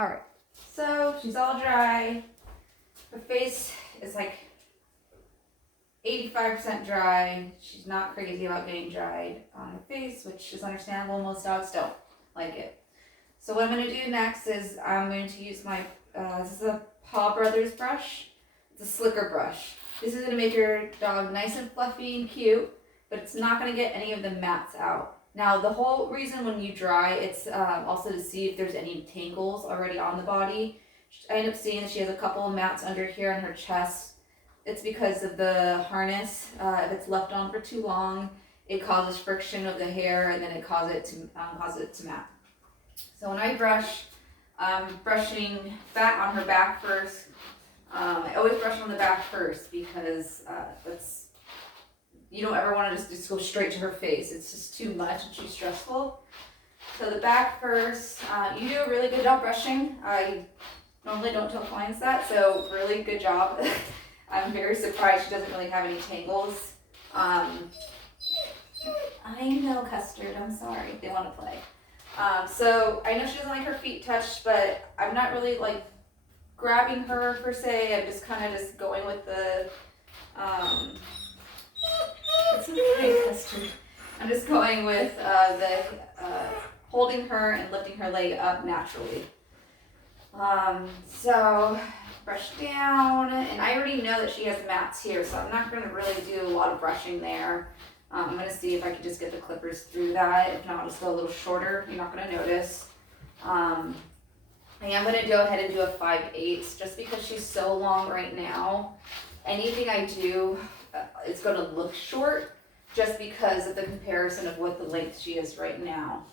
All right, so she's all dry. Her face is like 85% dry. She's not crazy about getting dried on her face, which is understandable. Most dogs don't like it. So what I'm going to do next is I'm going to use my, this is a Paw Brothers brush. It's a slicker brush. This is going to make your dog nice and fluffy and cute, but it's not going to get any of the mats out. Now, the whole reason when you dry, it's also to see if there's any tangles already on the body. I end up seeing that she has a couple of mats under here on her chest. It's because of the harness. If it's left on for too long, it causes friction of the hair, and then it causes it to mat. So when I brush, I'm brushing back on her back first. I always brush on the back first because you don't ever want to just go straight to her face. It's just too much and too stressful. So the back first. You do a really good job brushing. I normally don't tell clients that, so really good job. I'm very surprised she doesn't really have any tangles. I know, Custard, I'm sorry. They want to play. So I know she doesn't like her feet touched, but I'm not really like grabbing her per se. I'm just kind of just going with the, it's okay, Custard. I'm just going with holding her and lifting her leg up naturally. So brush down, and I already know that she has mats here, so I'm not going to really do a lot of brushing there. I'm going to see if I can just get the clippers through that. If not, I'll just go a little shorter. You're not going to notice. I am going to go ahead and do a 5/8 just because she's so long right now. Anything I do, it's going to look short just because of the comparison of what the length she is right now.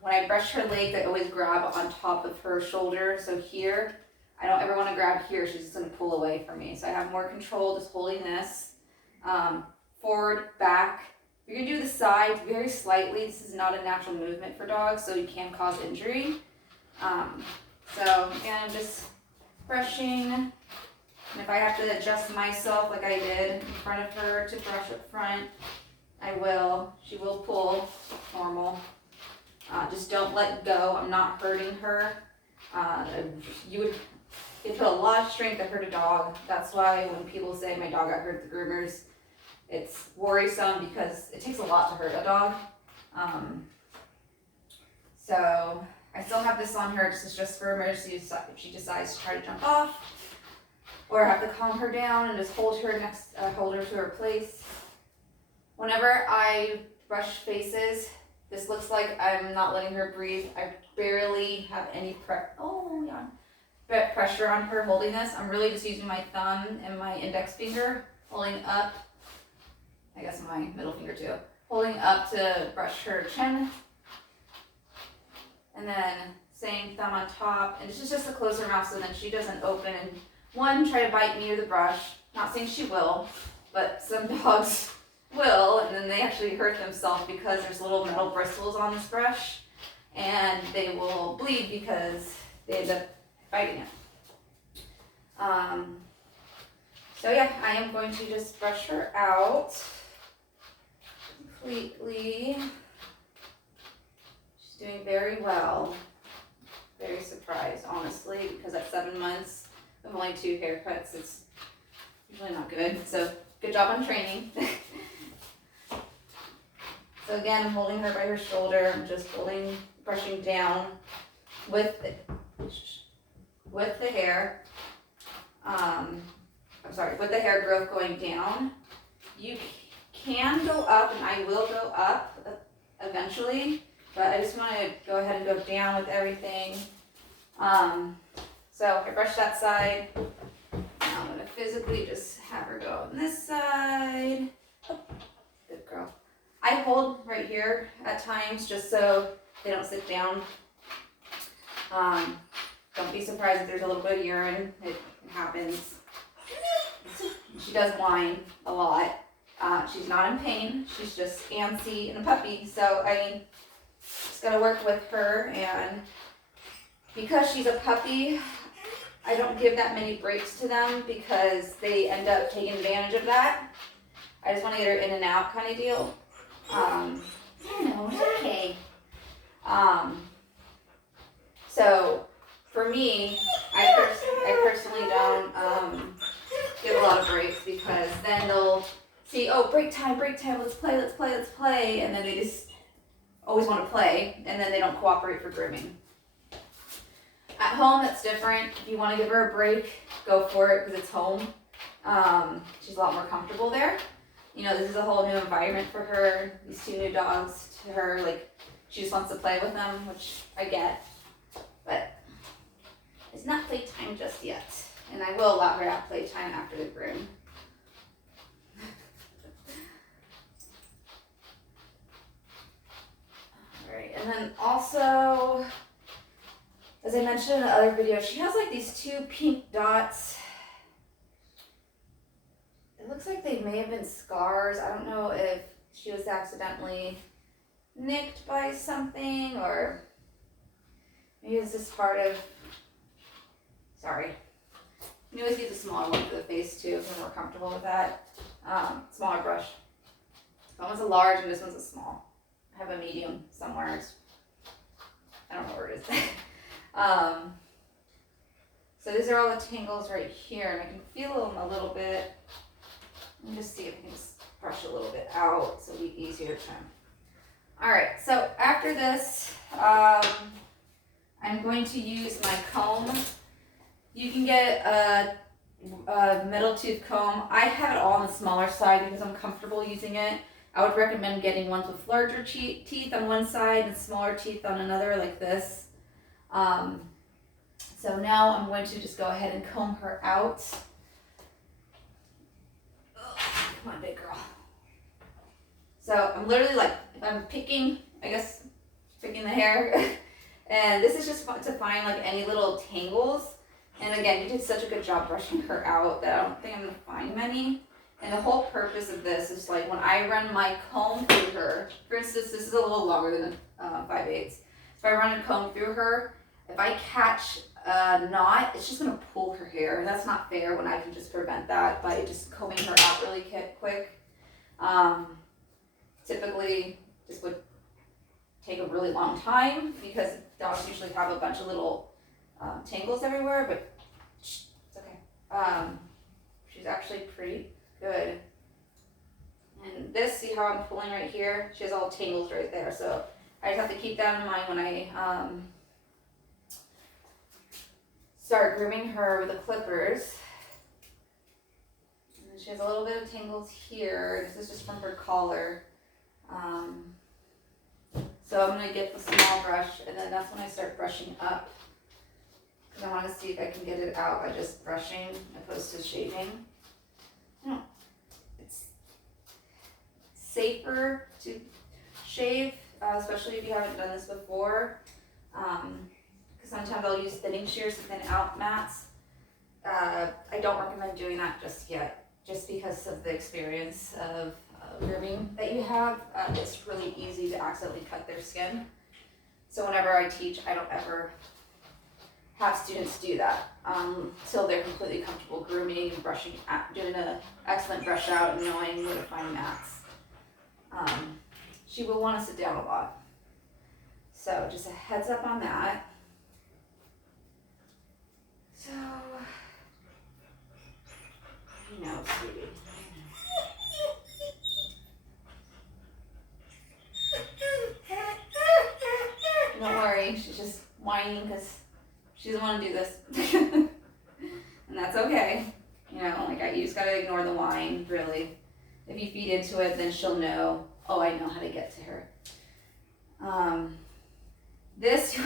When I brush her legs, I always grab on top of her shoulder. So here, I don't ever want to grab here. She's just going to pull away from me. So I have more control just holding this. Forward, back. You're going to do the sides very slightly. This is not a natural movement for dogs, so you can cause injury. So again, I'm just brushing. And if I have to adjust myself like I did in front of her to brush up front, I will. She will pull normal. Just don't let go. I'm not hurting her. You put a lot of strength to hurt a dog. That's why when people say my dog got hurt at the groomers, it's worrisome because it takes a lot to hurt a dog. So I still have this on her. This is just for emergency if she decides to try to jump off, or I have to calm her down and just hold her to her place. Whenever I brush faces, this looks like I'm not letting her breathe. I barely have any pressure on her holding this. I'm really just using my thumb and my index finger holding up. I guess my middle finger too. Holding up to brush her chin. And then same thumb on top. And this is just to close her mouth so then she doesn't open and try to bite me or the brush. Not saying she will, but some dogs will, and then they actually hurt themselves because there's little metal bristles on this brush, and they will bleed because they end up biting it. So yeah, I am going to just brush her out completely. She's doing very well. Very surprised, honestly, because at 7 months with only 2 haircuts, it's usually not good. So good job on training. So again, I'm holding her by her shoulder. I'm just brushing down with the hair. With the hair growth going down. You can go up, and I will go up eventually, but I just want to go ahead and go down with everything. So I brush that side. Now I'm going to physically just have her go on this side. Oh, good girl. I hold right here at times just so they don't sit down. Don't be surprised if there's a little bit of urine. It happens. She does whine a lot. She's not in pain. She's just antsy and a puppy. So just gotta work with her. And because she's a puppy, I don't give that many breaks to them because they end up taking advantage of that. I just want to get her in and out kind of deal. I know, it's okay. So for me, I personally don't give a lot of breaks because then they'll see, oh, break time, let's play, and then they just always want to play, and then they don't cooperate for grooming. At home, that's different. If you want to give her a break, go for it because it's home. She's a lot more comfortable there. You know, this is a whole new environment for her. These 2 new dogs to her, like, she just wants to play with them, which I get. But it's not playtime just yet. And I will allow her to have playtime after the groom. Alright, and then also, as I mentioned in the other video, she has like these 2 pink dots. It looks like they may have been scars. I don't know if she was accidentally nicked by something or maybe it's just part of, sorry. You always get the smaller one for the face too if you're more comfortable with that. Smaller brush. That one's a large and this one's a small. I have a medium somewhere. I don't know where it is. So these are all the tangles right here, and I can feel them a little bit. Let me just see if I can just brush a little bit out so it'll be easier to trim. Alright, so after this, I'm going to use my comb. You can get a middle tooth comb. I have it all on the smaller side because I'm comfortable using it. I would recommend getting ones with larger teeth on one side and smaller teeth on another, like this. So now I'm going to just go ahead and comb her out. Ugh, come on, big girl. So I'm literally like, if I'm picking the hair, and this is just to find like any little tangles. And again, you did such a good job brushing her out that I don't think I'm gonna find many. And the whole purpose of this is like when I run my comb through her, for instance, this is a little longer than 5/8. If I run a comb through her, if I catch a knot, it's just gonna pull her hair. And that's not fair when I can just prevent that by just combing her out really quick. Typically, this would take a really long time because dogs usually have a bunch of little tangles everywhere, but it's okay. She's actually pretty good. And this, see how I'm pulling right here? She has all tangles right there, so I just have to keep that in mind when I start grooming her with the clippers. And she has a little bit of tangles here. This is just from her collar. So I'm going to get the small brush, and then that's when I start brushing up. Because I want to see if I can get it out by just brushing opposed to shaving. It's safer to shave, especially if you haven't done this before. Because sometimes I'll use thinning shears to thin out mats. I don't recommend doing that just yet, just because of the experience of grooming that you have. It's really easy to accidentally cut their skin. So whenever I teach, I don't ever have students do that until they're completely comfortable grooming and brushing, doing an excellent brush out and knowing where to find mats. She will want to sit down a lot. So just a heads up on that. So, you know, sweetie. Don't worry, she's just whining because she doesn't want to do this. And that's okay. You know, like you just gotta ignore the whine, really. If you feed into it, then she'll know, oh, I know how to get to her. This,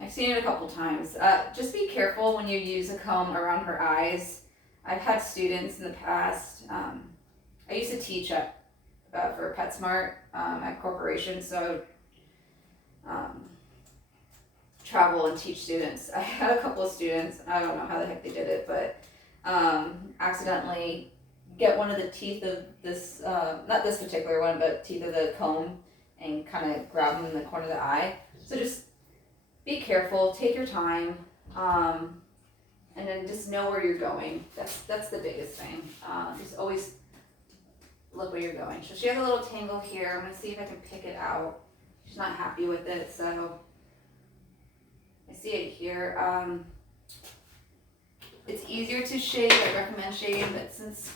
I've seen it a couple times. Just be careful when you use a comb around her eyes. I've had students in the past. I used to teach for PetSmart at corporations, so travel and teach students. I had a couple of students, I don't know how the heck they did it, but accidentally get one of the teeth of this, not this particular one, but teeth of the comb and kind of grab them in the corner of the eye. So just be careful, take your time, and then just know where you're going. That's the biggest thing. Just always look where you're going. So she has a little tangle here. I'm gonna see if I can pick it out. She's not happy with it, so I see it here. It's easier to shade. I recommend shading, but since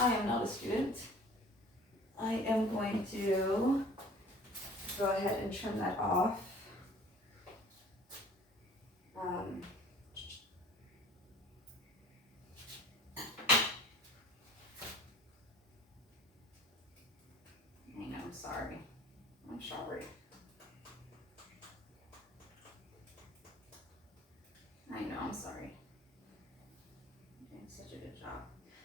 I am not a student, I am going to go ahead and trim that off. I know, I'm sorry. I'm sorry. I know, I'm sorry. You're doing such a good job.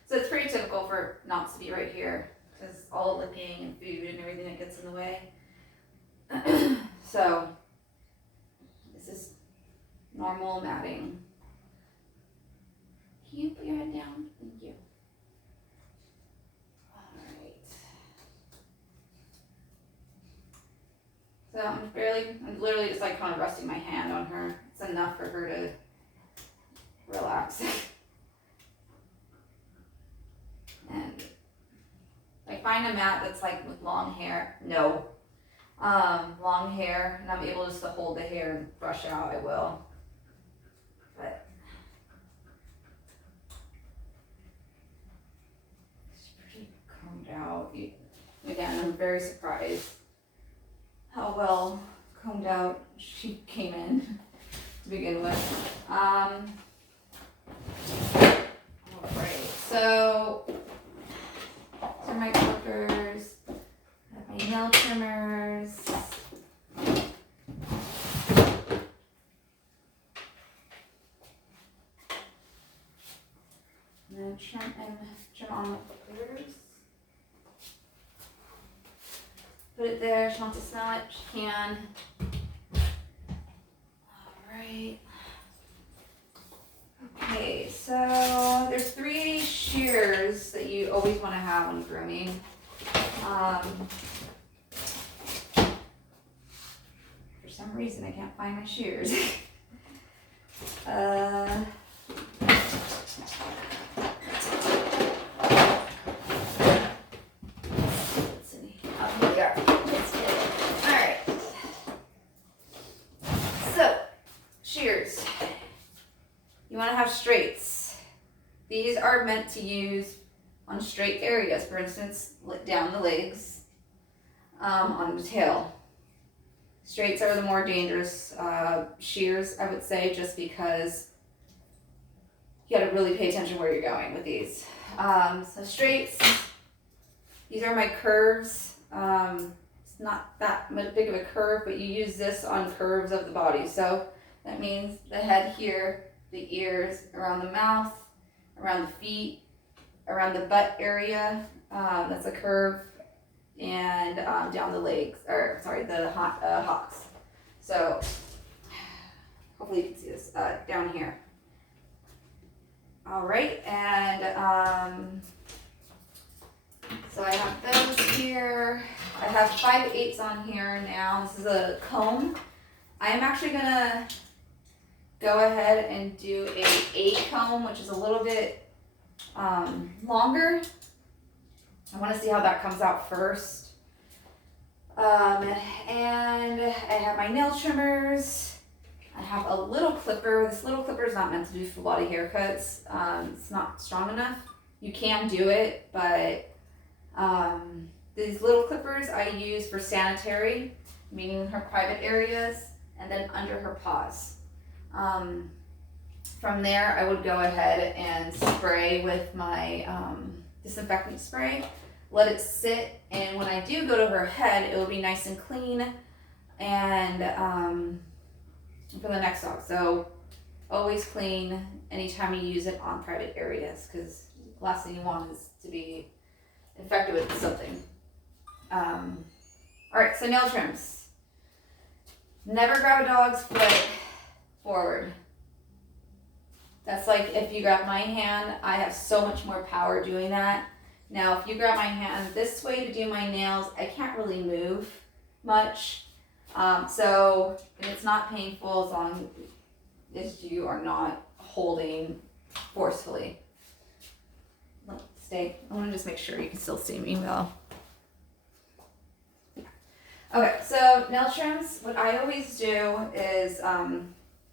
So it's pretty typical for knots to be right here, because all licking and food and everything that gets in the way. So this is normal matting. Can you put your head down? Thank you. Alright. So I'm literally just like kind of resting my hand on her. It's enough for her to relax. And I find a mat that's like with long hair. No. Long hair, and I'm able just to hold the hair and brush out, I will. But it's pretty combed out. Again, I'm very surprised how well combed out she came in to begin with. Alright, so these are my clippers, I have my nail trimmers. And then trim on the clippers. Put it there. She wants to smell it. She can. Alright. Okay, so there's 3 shears that you always want to have when grooming. For some reason, I can't find my shears. Shears. You want to have straights. These are meant to use on straight areas, for instance, down the legs, on the tail. Straights are the more dangerous shears, I would say, just because you got to really pay attention where you're going with these. So straights, these are my curves. It's not that big of a curve, but you use this on curves of the body. So that means the head here, the ears, around the mouth, around the feet, around the butt area. That's a curve, and down the legs, or sorry, the hocks. So hopefully you can see this down here. All right, and so I have those here. I have 5/8 on here now. This is a comb. I am actually gonna go ahead and do a 8 comb, which is a little bit longer. I want to see how that comes out first. And I have my nail trimmers. I have a little clipper. This little clipper is not meant to do full body haircuts. It's not strong enough. You can do it, but these little clippers I use for sanitary, meaning her private areas, and then under her paws. From there, I would go ahead and spray with my disinfectant spray. Let it sit, and when I do go to her head, it will be nice and clean. And for the next dog, so always clean anytime you use it on private areas, because the last thing you want is to be infected with something. All right, so nail trims. Never grab a dog's foot forward. That's like if you grab my hand, I have so much more power doing that. Now, if you grab my hand this way to do my nails, I can't really move much. So it's not painful as long as you are not holding forcefully. Stay. I want to just make sure you can still see me well. Okay, so nail trims, what I always do is I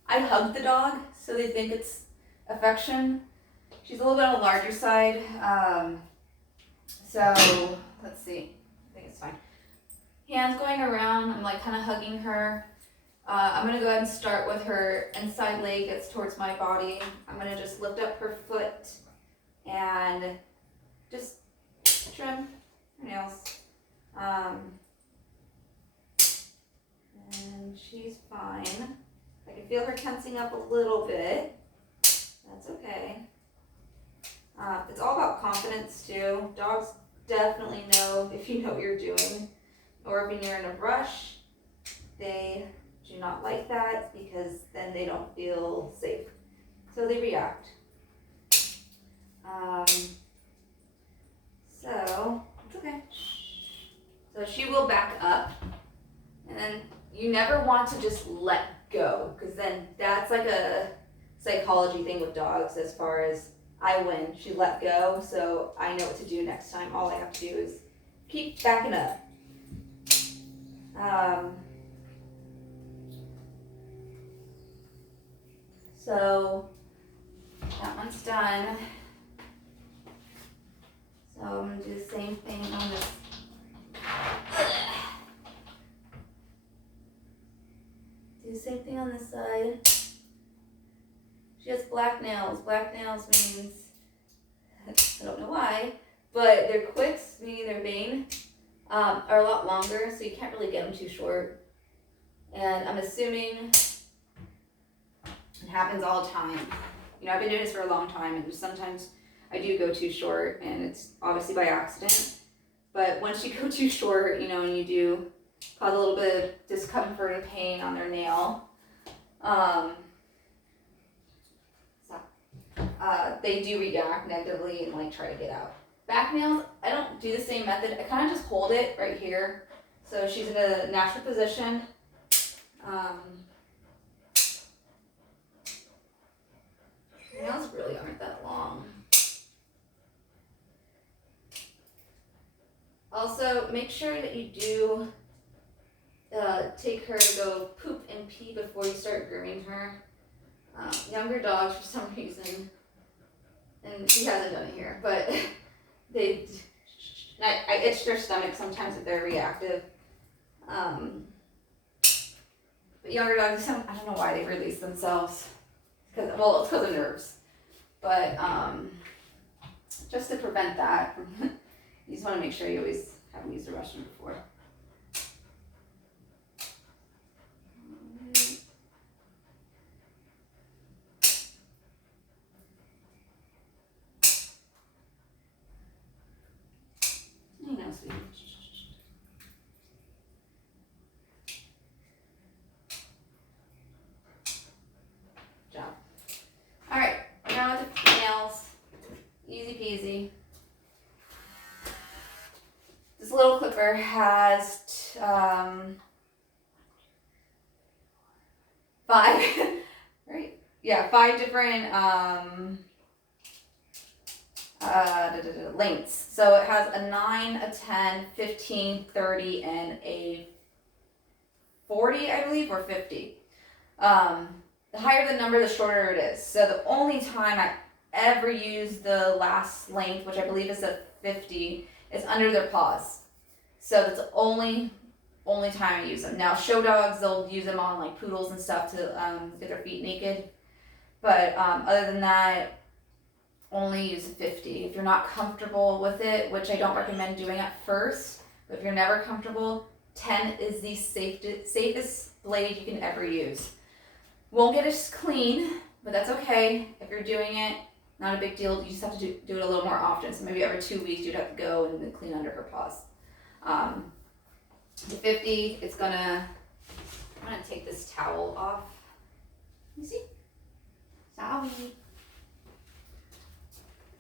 hug the dog so they think it's affection. She's a little bit on the larger side. So let's see. I think it's fine. Hands going around, I'm like kind of hugging her. I'm gonna go ahead and start with her inside leg that's towards my body. I'm gonna just lift up her foot and just trim her nails. And she's fine. I can feel her tensing up a little bit. That's okay. It's all about confidence too. Dogs definitely know if you know what you're doing, or if you're in a rush. They do not like that because then they don't feel safe, so they react. So it's okay. So she will back up, and then you never want to just let go, because then that's like a psychology thing with dogs. As far as I win, she let go, so I know what to do next time. All I have to do is keep backing up. So that one's done. So I'm gonna do the same thing on this. Do the same thing on this side. She has black nails. Black nails means, I don't know why, but their quicks, meaning their vein, are a lot longer, so you can't really get them too short. And I'm assuming it happens all the time. You know, I've been doing this for a long time, and sometimes I do go too short, and it's obviously by accident. But once you go too short, you know, and you do cause a little bit of discomfort and pain on their nail, they do react negatively and like try to get out. Back nails, I don't do the same method. I kind of just hold it right here, so she's in a natural position. Nails really aren't that long. Also, make sure that you do take her to go poop and pee before you start grooming her. Younger dogs, for some reason, and she hasn't done it here, but I itch their stomach sometimes if they're reactive. But younger dogs, I don't know why they release themselves. It's because of nerves. But just to prevent that, you just want to make sure you always have them use the restroom before. You know, sweetie. Good job. All right, now with the nails, easy peasy. This little clipper has 5, right? Yeah, 5 different lengths. So it has a 9, a 10, 15, 30, and a 40, I believe, or 50. The higher the number, the shorter it is. So the only time I ever use the last length, which I believe is a 50, is under their paws. So that's the only time I use them. Now, show dogs, they'll use them on like poodles and stuff to get their feet naked. But other than that, only use 50. If you're not comfortable with it, which I don't recommend doing at first, but if you're never comfortable, 10 is the safest blade you can ever use. Won't get as clean, but that's okay. If you're doing it, not a big deal. You just have to do it a little more often. So maybe every 2 weeks you'd have to go and clean under her paws. The 50, I'm gonna take this towel off. You see? Sorry.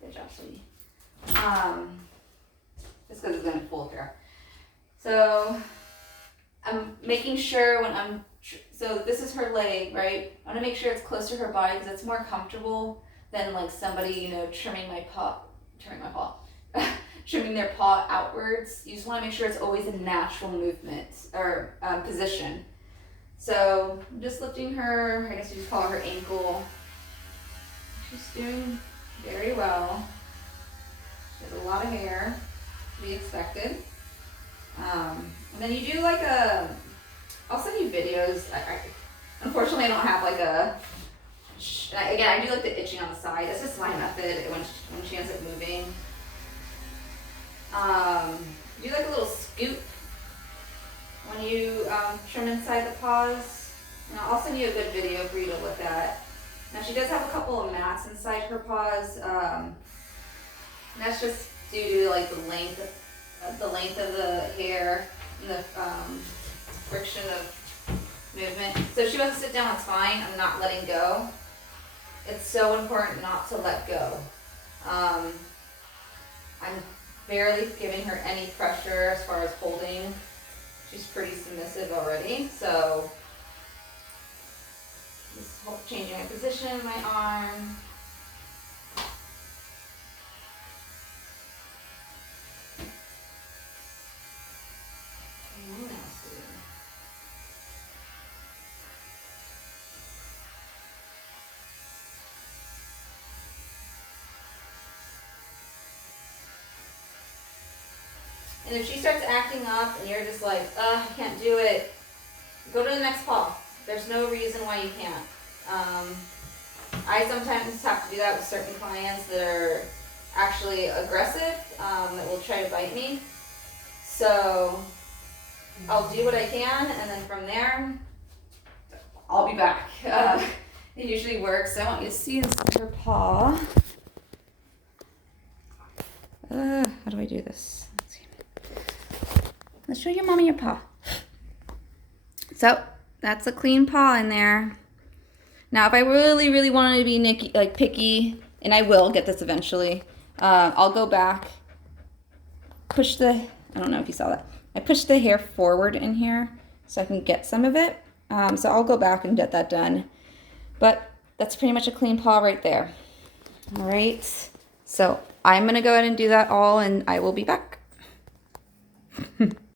Good job, sweetie. Just because it's gonna pull here. So I'm making sure so this is her leg, right? I want to make sure it's close to her body because it's more comfortable than like somebody, trimming my paw, trimming their paw outwards. You just want to make sure it's always a natural movement or position. So I'm just lifting her, I guess you just call her ankle. She's doing very well. She has a lot of hair, to be expected. And then you do like I'll send you videos. Unfortunately, I don't have like again, I do like the itching on the side. That's just my method when she ends up moving. Do like a little scoop when you trim inside the paws. And I'll send you a good video for you to look at. Now she does have a couple of mats inside her paws. And that's just due to like the length of the hair and the friction of movement. So if she wants to sit down, it's fine. I'm not letting go. It's so important not to let go. I'm barely giving her any pressure as far as holding. She's pretty submissive already, so just changing my position of my arm. And if she starts acting up and you're just like, I can't do it, go to the next paw. There's no reason why you can't. I sometimes have to do that with certain clients that are actually aggressive, that will try to bite me. So I'll do what I can, and then from there, I'll be back. It usually works. I want you to see her paw. How do I do this? Let's show your mommy your paw. So that's a clean paw in there. Now, if I really, really wanted to be picky, and I will get this eventually, I'll go back, push I don't know if you saw that. I pushed the hair forward in here so I can get some of it. So I'll go back and get that done. But that's pretty much a clean paw right there. All right. So I'm going to go ahead and do that all, and I will be back.